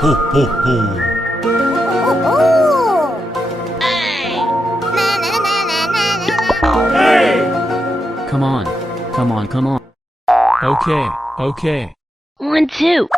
ho, ho, ho. Come on, come on, come on. Okay, okay. 1, 2.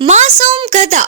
मासूम गधा।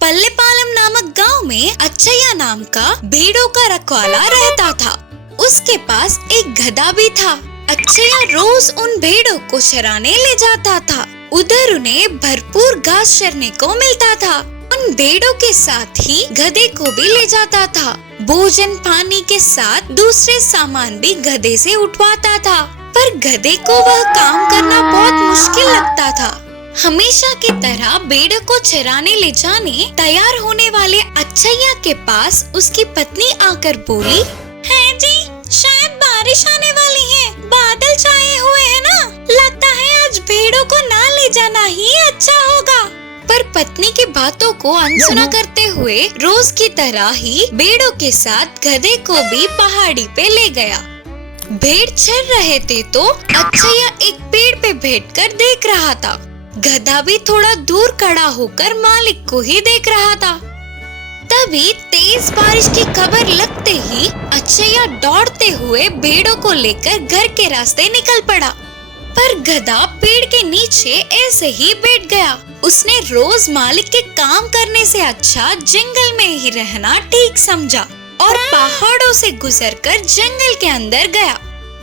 पल्लेपालम नामक गांव में अच्छैया नाम का भेड़ों का रखवाला रहता था। उसके पास एक गधा भी था। अच्छैया रोज उन भेड़ों को चराने ले जाता था। उधर उन्हें भरपूर घास चरने को मिलता था। उन भेड़ों के साथ ही गधे को भी ले जाता था। भोजन पानी के साथ दूसरे सामान भी गधे से उठवाता था, पर गधे को वह काम करना बहुत मुश्किल लगता था। हमेशा की तरह भेड़ों को चराने ले जाने तैयार होने वाले अच्छैया के पास उसकी पत्नी आकर बोली, है जी, शायद बारिश आने वाली है। बादल छाए हुए हैं ना, लगता है आज भेड़ों को ना ले जाना ही अच्छा होगा। पर पत्नी की बातों को अनसुना करते हुए रोज की तरह ही भेड़ों के साथ गधे को भी पहाड़ी पे ले गया। भेड़ चर रहे थे तो अच्छैया एक पेड़ पे बैठकर देख रहा था। गधा भी थोड़ा दूर खड़ा होकर मालिक को ही देख रहा था। तभी तेज बारिश की खबर लगते ही अच्छैया दौड़ते हुए भेड़ों को लेकर घर के रास्ते निकल पड़ा। पर गधा पेड़ के नीचे ऐसे ही बैठ गया। उसने रोज मालिक के काम करने से अच्छा जंगल में ही रहना ठीक समझा और पहाड़ों से गुजरकर जंगल के अंदर गया।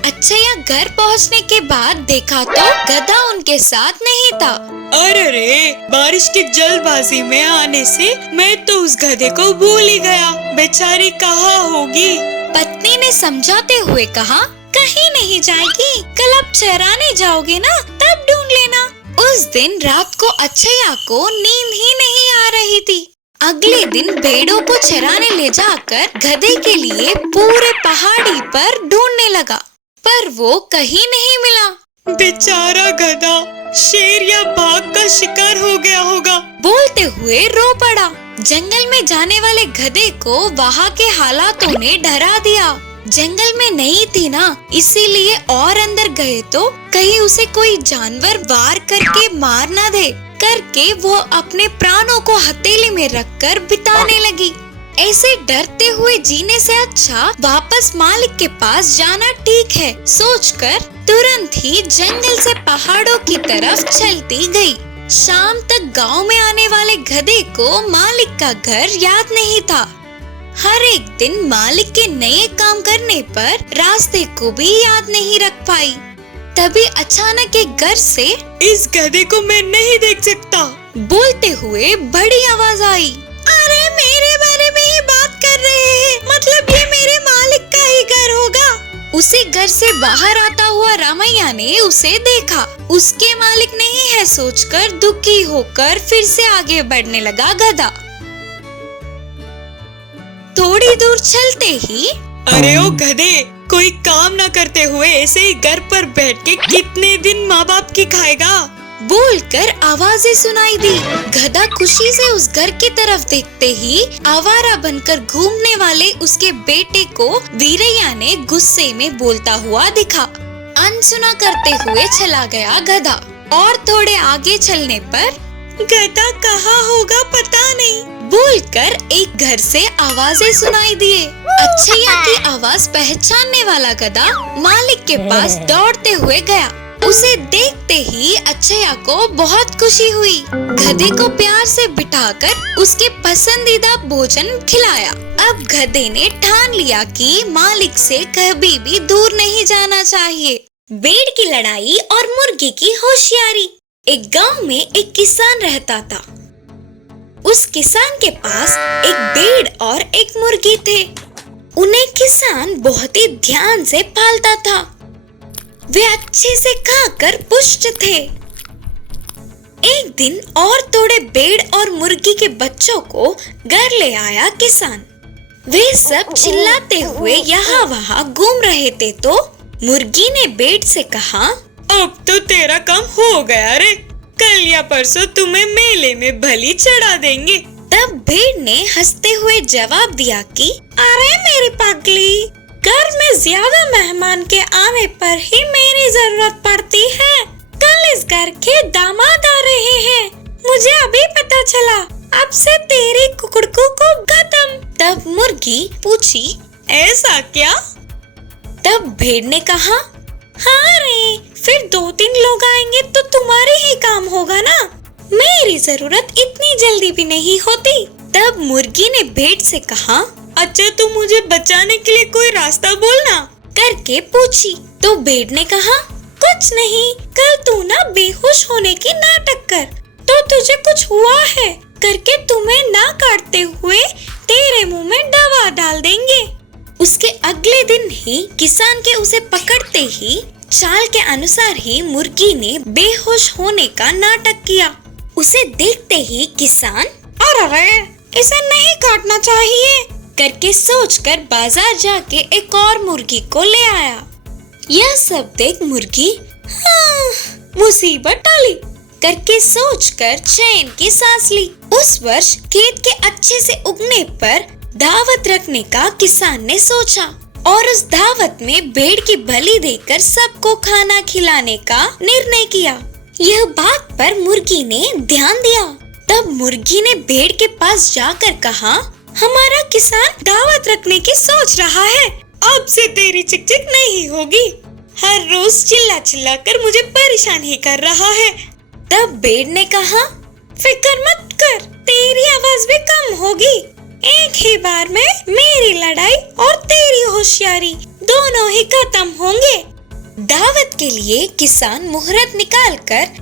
अच्छैया घर पहुंचने के बाद देखा तो गधा उनके साथ नहीं था। अरे रे, बारिश की जल्दबाजी में आने से मैं तो उस गधे को भूल ही गया। बेचारी कहाँ होगी? पत्नी ने समझाते हुए कहा, कहीं नहीं जाएगी, कल आप चराने जाओगे ना, तब ढूंढ लेना। उस दिन रात को अच्छैया को नींद ही नहीं आ रही थी। अगले दिन भेड़ों को चराने ले जाकर गधे के लिए पूरे पहाड़ी पर ढूंढने लगा, पर वो कहीं नहीं मिला। बेचारा गधा शेर या बाघ का शिकार हो गया होगा, बोलते हुए रो पड़ा। जंगल में जाने वाले गधे को वहाँ के हालातों ने डरा दिया। जंगल में नहीं थी ना, इसीलिए और अंदर गए तो कहीं उसे कोई जानवर वार करके मार न दे करके वो अपने प्राणों को हथेली में रखकर बिताने लगी। ऐसे डरते हुए जीने से अच्छा वापस मालिक के पास जाना ठीक है सोचकर तुरंत ही जंगल से पहाड़ों की तरफ चलती गई। शाम तक गांव में आने वाले गधे को मालिक का घर याद नहीं था। हर एक दिन मालिक के नए काम करने पर रास्ते को भी याद नहीं रख पाई। तभी अचानक एक घर से, इस गधे को मैं नहीं देख सकता, बोलते हुए बड़ी आवाज आई। अरे मेरे बारे में ही बात कर रहे हैं, मतलब ये मेरे मालिक का ही घर होगा। उसी घर से बाहर आता हुआ रामैया ने उसे देखा। उसके मालिक नहीं है सोचकर दुखी होकर फिर से आगे बढ़ने लगा गधा। थोड़ी दूर चलते ही अरे ओ गधे, कोई काम ना करते हुए ऐसे ही घर पर बैठ के कितने दिन माँ बाप की खाएगा? बोलकर आवाजें सुनाई दी। गधा खुशी से उस घर की तरफ देखते ही आवारा बनकर घूमने वाले उसके बेटे को वीरैया ने गुस्से में बोलता हुआ दिखा। अनसुना करते हुए चला गया गधा। और थोड़े आगे चलने पर गधा कहाँ होगा पता नहीं, बोलकर एक घर से आवाजें सुनाई दिए। अच्छैया की आवाज पहचानने वाला गधा मालिक के पास दौड़ते हुए गया। उसे देखते ही अच्छैया को बहुत खुशी हुई। गधे को प्यार से बिठाकर उसके पसंदीदा भोजन खिलाया। अब गधे ने ठान लिया कि मालिक से कभी भी दूर नहीं जाना चाहिए। भेड़ की लड़ाई और मुर्गी की होशियारी। एक गांव में एक किसान रहता था। उस किसान के पास एक भेड़ और एक मुर्गी थे। उन्हें किसान बहुत ही ध्यान से पालता था। वे अच्छे से खाकर पुष्ट थे। एक दिन और थोड़े भेड़ और मुर्गी के बच्चों को घर ले आया किसान। वे सब चिल्लाते हुए यहाँ वहाँ घूम रहे थे तो मुर्गी ने भेड़ से कहा, अब तो तेरा काम हो गया रे, कल या परसों तुम्हें मेले में भली चढ़ा देंगे। तब भेड़ ने हंसते हुए जवाब दिया कि अरे मेरी पगली, घर में ज्यादा मेहमान के आने पर ही मेरी जरूरत पड़ती है। कल इस घर के दामाद आ रहे हैं। मुझे अभी पता चला। अब से तेरी कुकड़ू को खत्म। तब मुर्गी पूछी, ऐसा क्या? तब भेड़ ने कहा, हाँ रे, फिर 2-3 लोग आएंगे तो तुम्हारे ही काम होगा ना। मेरी जरूरत इतनी जल्दी भी नहीं होती। तब मुर्गी ने भेड़ से कहा, अच्छा तू मुझे बचाने के लिए कोई रास्ता बोलना करके पूछी। तो भेड़ ने कहा, कुछ नहीं, कल तू ना बेहोश होने की नाटक कर तो तुझे कुछ हुआ है करके तुम्हें ना काटते हुए तेरे मुंह में दवा डाल देंगे। उसके अगले दिन ही किसान के उसे पकड़ते ही चाल के अनुसार ही मुर्गी ने बेहोश होने का नाटक किया। उसे देखते ही किसान, अरे इसे नहीं काटना चाहिए करके सोचकर बाजार जाके एक और मुर्गी को ले आया। यह सब देख मुर्गी, हाँ, मुसीबत टाली करके सोचकर चैन की सांस ली। उस वर्ष खेत के अच्छे से उगने पर दावत रखने का किसान ने सोचा और उस दावत में भेड़ की बलि देकर सबको खाना खिलाने का निर्णय किया। यह बात पर मुर्गी ने ध्यान दिया। तब मुर्गी ने भेड़ के पास जाकर कहा, हमारा किसान दावत रखने की सोच रहा है। अब से तेरी चिकचिक नहीं होगी। हर रोज चिल्ला चिल्ला कर मुझे परेशान ही कर रहा है। तब भेड़ ने कहा, फिक्र मत कर, तेरी आवाज भी कम होगी। एक ही बार में मेरी लड़ाई और तेरी होशियारी दोनों ही खत्म होंगे। दावत के लिए किसान मुहूर्त निकालकर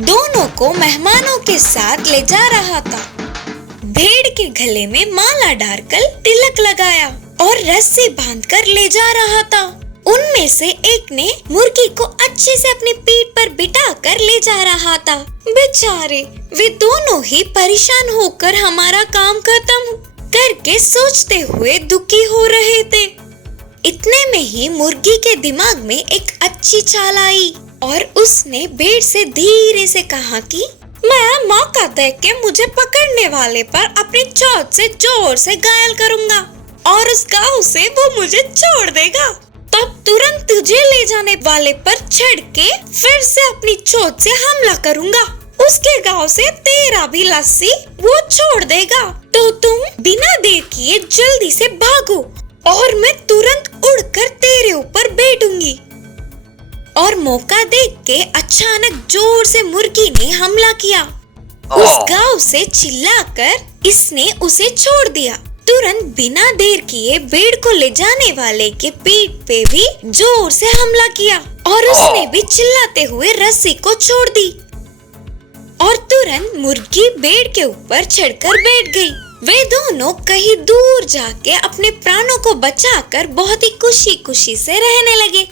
दोनों को मेहमानों के साथ ले जा रहा था। भेड़ के गले में माला डालकर तिलक लगाया और रस्सी बांधकर ले जा रहा था। उनमें से एक ने मुर्गी को अच्छे से अपनी पीठ पर बिठाकर ले जा रहा था। बेचारे, वे दोनों ही परेशान होकर हमारा काम खत्म करके सोचते हुए दुखी हो रहे थे। इतने में ही मुर्गी के दिमाग में एक अच्छी चाल आई और उसने भेड़ से धीरे से कहा कि मैं मौका देख के मुझे पकड़ने वाले पर अपनी चोंच से जोर से घायल करूंगा और उस गांव से वो मुझे छोड़ देगा। तब तुरंत तुझे ले जाने वाले पर चढ़ के फिर से अपनी चोंच से हमला करूंगा। उसके गांव से तेरा भी लस्सी वो छोड़ देगा। तो तुम बिना देर किए जल्दी से भागो और मैं तुरंत उड़कर तेरे ऊपर बैठूंगी। और मौका देख के अचानक जोर से मुर्गी ने हमला किया। उस गांव से चिल्लाकर इसने उसे छोड़ दिया। तुरंत बिना देर किए भेड़ को ले जाने वाले के पीठ पे भी जोर से हमला किया और उसने भी चिल्लाते हुए रस्सी को छोड़ दी और तुरंत मुर्गी भेड़ के ऊपर चढ़कर बैठ गई। वे दोनों दोनों कहीं दूर जाके अपने प्राणों को बचाकर बहुत ही खुशी खुशी से रहने लगे।